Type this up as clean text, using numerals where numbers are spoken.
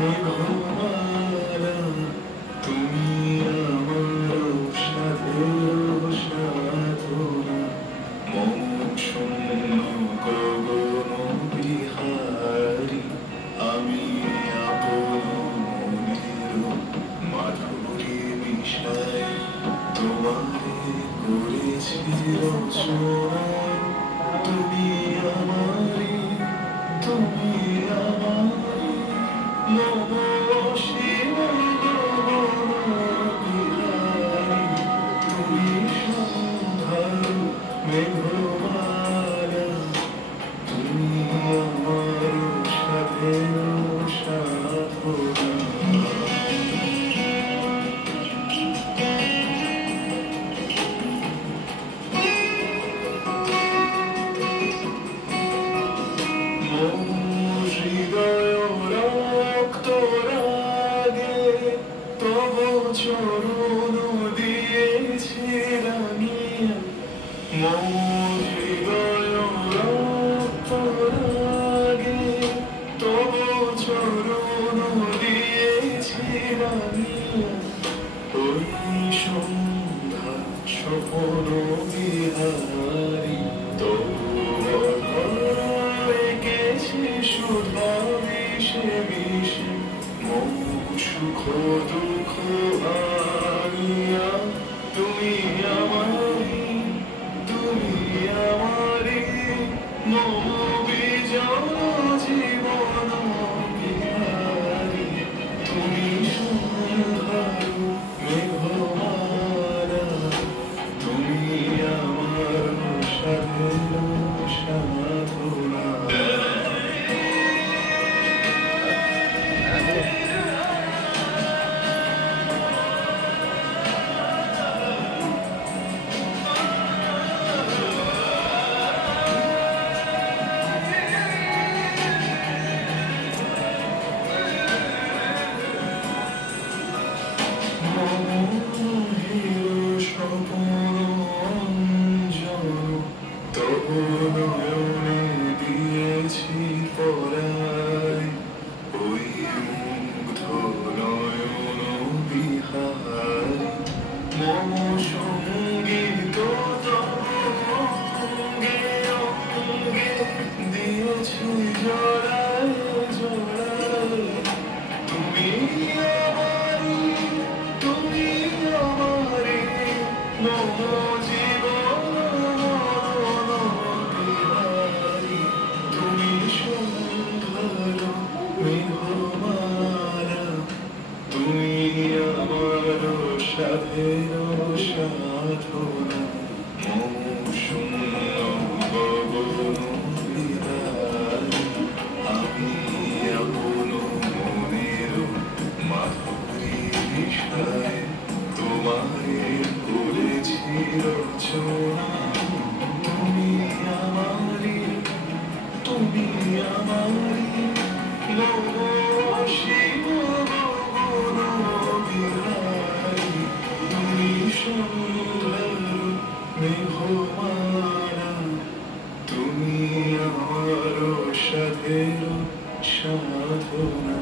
মেঘমালা তুমি আমার সাধের সাধনা মম শূন্য গগন বিহারী আমি আপন মনের মাধুরী মিশাই তোমারে করেছি রচনা তুমি আমারি তুমি আমারি মম অসীম গগন বিহারী তুমি সন্ধ্যার মেঘমালা তুমি আমার সাধের সাধনা হৃদয় রক্ত রাগে তব চরণ দিয়েছি রাঙিয়া মম হৃদয় রক্ত রাগে তব চরণ দিয়েছি রাঙিয়া ওই সন্ধ্যা স্বপন বিহারী মিশে মম সুখ দুঃখ আনিয়া তুমি আমারি মম বিজন জীবন বিহারী তুমি সন্ধ্যার মেঘমালা তুমি আমার সাধের সাধনা নয়নে দিয়েছি পরাই ওই মুগ্ধ নয়ন বিহারী মম সঙ্গীত অঙ্গে অঙ্গে দিয়েছি জড়ায় জড়ায় তুমি আমারি মম জীবন মেঘমালা তুমি আমার সাধের সাধনা মম শূন্য গগন বিহারী আমি আপন মনের মাধুরী মিশাই তোমারে করেছি রচনা তুমি আমারি মম অসীম গগন বিহারী তুমি সন্ধ্যার মেঘমালা তুমি আমার সাধের সাধনা